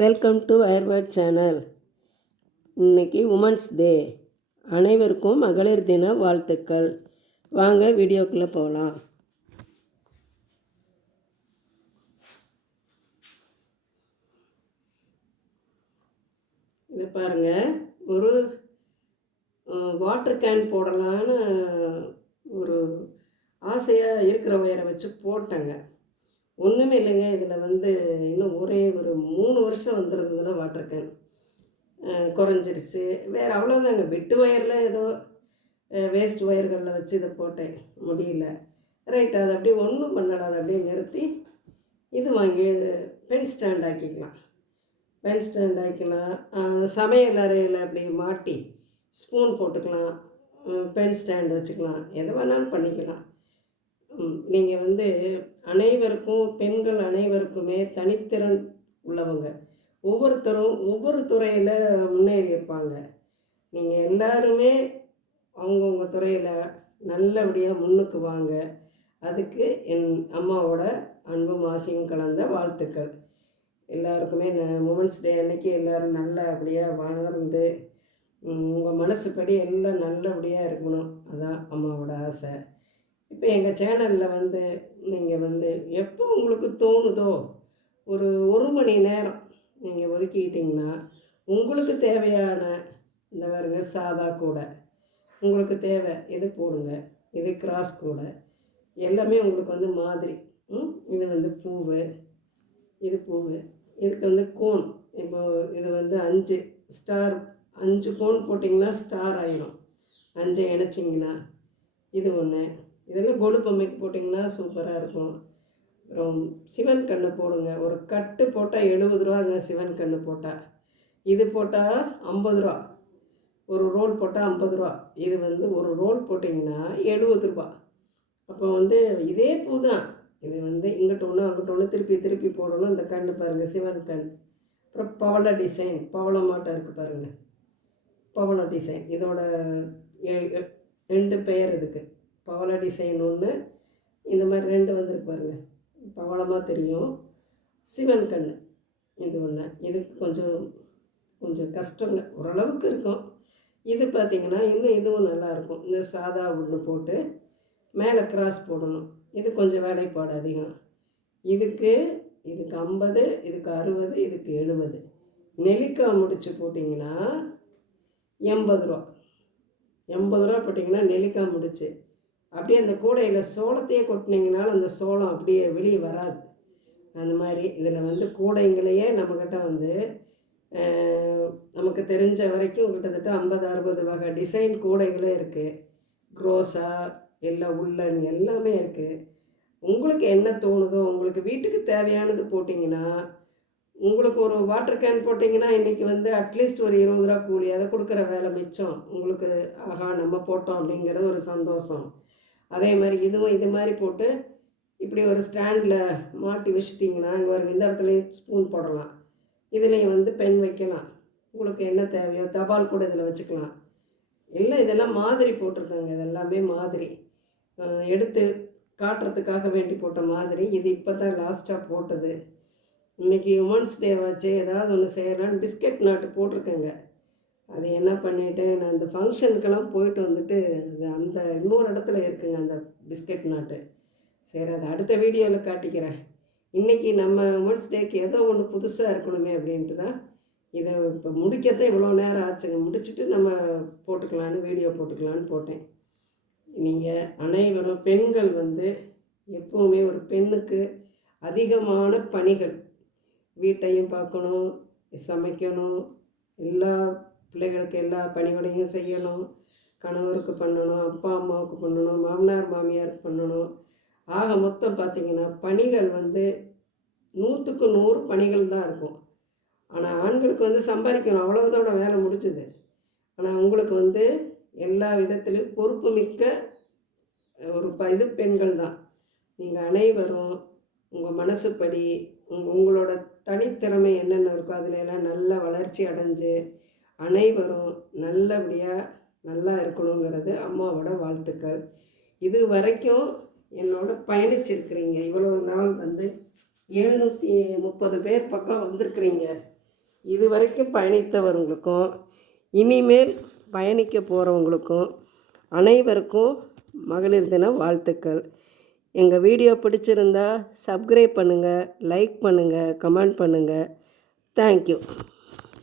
Welcome to வயர்வேர்ட் channel. இன்றைக்கி women's day. அனைவருக்கும் மகளிர் தின வாழ்த்துக்கள். வாங்க வீடியோக்குள்ளே போகலாம். இதை பாருங்கள், ஒரு வாட்டர் கேன் போடலான்னு ஒரு ஆசையாக இருக்கிற ஒயரை வச்சு போட்டேங்க. ஒன்றுமே இல்லைங்க. இதில் இன்னும் ஒரு 3 வருஷம் வந்துருந்ததுன்னா வாட்டர் கேன் குறைஞ்சிருச்சு. வேறு அவ்வளோதாங்க. பெட்டு ஒயரில் ஏதோ வேஸ்ட் ஒயர்களில் வச்சு இதை போட்டேன், முடியல. ரைட், அதை அப்படியே ஒன்றும் பண்ணலை. அதை அப்படியே நிறுத்தி இது வாங்கி இது பென் ஸ்டாண்ட் ஆக்கிக்கலாம். பென் ஸ்டாண்ட் ஆக்கிக்கலாம். சமையல் அறையில் அப்படி மாட்டி ஸ்பூன் போட்டுக்கலாம். பென் ஸ்டாண்ட் வச்சுக்கலாம். எது வேணாலும் பண்ணிக்கலாம். நீங்கள் அனைவருக்கும், பெண்கள் அனைவருக்குமே தனித்திறன் உள்ளவங்க. ஒவ்வொருத்தரும் ஒவ்வொரு துறையில் முன்னேறி இருப்பாங்க. நீங்கள் எல்லாருமே அவங்கவுங்க துறையில் நல்லபடியாக முன்னுக்கு வாங்க. அதுக்கு என் அம்மாவோட அன்பும் ஆசையும் கலந்த வாழ்த்துக்கள். எல்லாருக்குமே உமன்ஸ் டே அன்னைக்கு எல்லோரும் நல்லபடியாக வளர்ந்து உங்கள் மனசுப்படி எல்லாம் நல்லபடியாக இருக்கணும். அதான் அம்மாவோட ஆசை. இப்போ எங்கள் சேனலில் நீங்கள் எப்போ உங்களுக்கு தோணுதோ ஒரு மணி நேரம் நீங்கள் ஒதுக்கிக்கிட்டிங்கன்னா உங்களுக்கு தேவையான இந்த பாருங்க சாதா கூடை உங்களுக்கு தேவை, இது போடுங்க. இது கிராஸ் கூடை எல்லாமே உங்களுக்கு மாதிரி. இது பூவு, இது பூவு, இதுக்கு கோன். இப்போது இது 5 ஸ்டார், 5 கோன் போட்டிங்கன்னா ஸ்டார் ஆயிரும். 5 இணைச்சிங்கன்னா இது ஒன்று. இதெல்லாம் கொலு பொம்மைக்கு போட்டிங்கன்னா சூப்பராக இருக்கும். அப்புறம் சிவன் கண்ணு போடுங்க. ஒரு கட்டு போட்டால் 70 ரூபாங்க. சிவன் கண்ணு போட்டால், இது போட்டால் 50 ரூபா. ஒரு ரோல் போட்டால் 50 ரூபா. இது ஒரு ரோல் போட்டிங்கன்னா 70 ரூபா. அப்போ இதே பூ தான். இது இங்கிட்ட ஒன்று அங்கிட்ட ஒன்று திருப்பி திருப்பி போடணும். இந்த கண்ணு பாருங்கள், சிவன் கண். அப்புறம் பவள டிசைன், பவளம் மாட்டம் இருக்குது பாருங்கள், பவள டிசைன். இதோட 2 பெயர் இதுக்கு. பவள டிசைன் ஒன்று, இந்த மாதிரி 2 வந்திருக்கு பாருங்கள், பவளமாக தெரியும். சிவன் கண் இது ஒன்று. இதுக்கு கொஞ்சம் கஷ்டங்க, ஓரளவுக்கு இருக்கும். இது பார்த்திங்கன்னா இன்னும் இதுவும் நல்லாயிருக்கும். இந்த சாதா ஒன்று போட்டு மேலே கிராஸ் போடணும். இது கொஞ்சம் வேலைப்பாடு அதிகம். இதுக்கு 50, இதுக்கு 60, இதுக்கு 70. நெல்லிக்காய் முடிச்சு போட்டிங்கன்னா 80 ரூபா. 80 ரூபா போட்டிங்கன்னா நெல்லிக்காய் முடிச்சு. அப்படியே அந்த கூடையில் சோளத்தையே கொட்டினீங்கனாலும் அந்த சோளம் அப்படியே வெளியே வராது. அந்த மாதிரி இதில் கூடைங்களையே நம்மக்கிட்ட நமக்கு தெரிஞ்ச வரைக்கும் கிட்டத்தட்ட 50-60 வகை டிசைன் கூடைகளே இருக்குது. க்ரோஸா எல்லாம் உள்ளன் எல்லாமே இருக்குது. உங்களுக்கு என்ன தோணுதோ, உங்களுக்கு வீட்டுக்கு தேவையானது போட்டிங்கன்னா, உங்களுக்கு ஒரு வாட்டர் கேன் போட்டிங்கன்னா இன்றைக்கி அட்லீஸ்ட் ஒரு 20 ரூபா கூலி, அதை கொடுக்குற வேலை மிச்சம். உங்களுக்கு ஆஹா நம்ம போட்டோம் அப்படிங்கிறது ஒரு சந்தோஷம். அதே மாதிரி இதுவும் இது மாதிரி போட்டு இப்படி ஒரு ஸ்டாண்டில் மாட்டி வச்சிட்டிங்கன்னா இங்கே ஒரு இந்த இடத்துலையும் ஸ்பூன் போடலாம். இதுலேயும் பென் வைக்கலாம். உங்களுக்கு என்ன தேவையோ தபால் கூட இதில் வச்சுக்கலாம். இல்லை, இதெல்லாம் மாதிரி போட்டிருக்காங்க. இதெல்லாமே மாதிரி எடுத்து காட்டுறதுக்காக வேண்டி போட்ட மாதிரி. இது இப்போ தான் லாஸ்ட்டாக போட்டது. இன்றைக்கி உமன்ஸ் டே வச்சு ஏதாவது ஒன்று செய்யலான்னு பிஸ்கட் நாட்டு போட்டிருக்கேங்க. அது என்ன பண்ணிவிட்டு நான் இந்த ஃபங்க்ஷனுக்கெல்லாம் போயிட்டு அது அந்த இன்னொரு இடத்துல இருக்குங்க அந்த பிஸ்கட் நாட்டு. சரி, அதை அடுத்த வீடியோவில் காட்டிக்கிறேன். இன்றைக்கி நம்ம உமன்ஸ் டேக்கு ஏதோ ஒன்று புதுசாக இருக்கணுமே அப்படின்ட்டு தான் இதை இப்போ முடிக்கத்தான் இவ்வளோ நேரம் ஆச்சுங்க. முடிச்சுட்டு நம்ம போட்டுக்கலான்னு, வீடியோ போட்டுக்கலான்னு போட்டேன். நீங்கள் அனைவரும் பெண்கள் எப்போவுமே ஒரு பெண்ணுக்கு அதிகமான பணிகள், வீட்டையும் பார்க்கணும், சமைக்கணும், எல்லா பிள்ளைகளுக்கு எல்லா பணிகளையும் செய்யணும், கணவருக்கு பண்ணணும், அப்பா அம்மாவுக்கு பண்ணணும், மாமனார் மாமியாருக்கு பண்ணணும். ஆக மொத்தம் பார்த்திங்கன்னா பணிகள் 100க்கு 100 பணிகள் தான் இருக்கும். ஆனால் ஆண்களுக்கு சம்பாதிக்கணும், அவ்வளோதோட வேலை முடிச்சுது. ஆனால் உங்களுக்கு எல்லா விதத்துலேயும் பொறுப்பு மிக்க ஒரு இது பெண்கள் தான். நீங்கள் அனைவரும் உங்கள் மனசுப்படி உங்களோட தனித்திறமை என்னென்ன இருக்கோ அதில் எல்லாம் நல்லா வளர்ச்சி அடைஞ்சு அனைவரும் நல்லபடியாக நல்லா இருக்கணுங்கிறது அம்மாவோட வாழ்த்துக்கள். இது வரைக்கும் என்னோட பயணிச்சிருக்கிறீங்க. இவ்வளோ நாள் 730 பேர் பக்கம் வந்திருக்கிறீங்க. இது வரைக்கும் பயணித்தவர்களுக்கும் இனிமேல் பயணிக்க போகிறவங்களுக்கும் அனைவருக்கும் மகளிர் தின வாழ்த்துக்கள். எங்கள் வீடியோ பிடிச்சிருந்தா சப்ஸ்கிரைப் பண்ணுங்கள், லைக் பண்ணுங்கள், கமெண்ட் பண்ணுங்கள். தேங்க்யூ.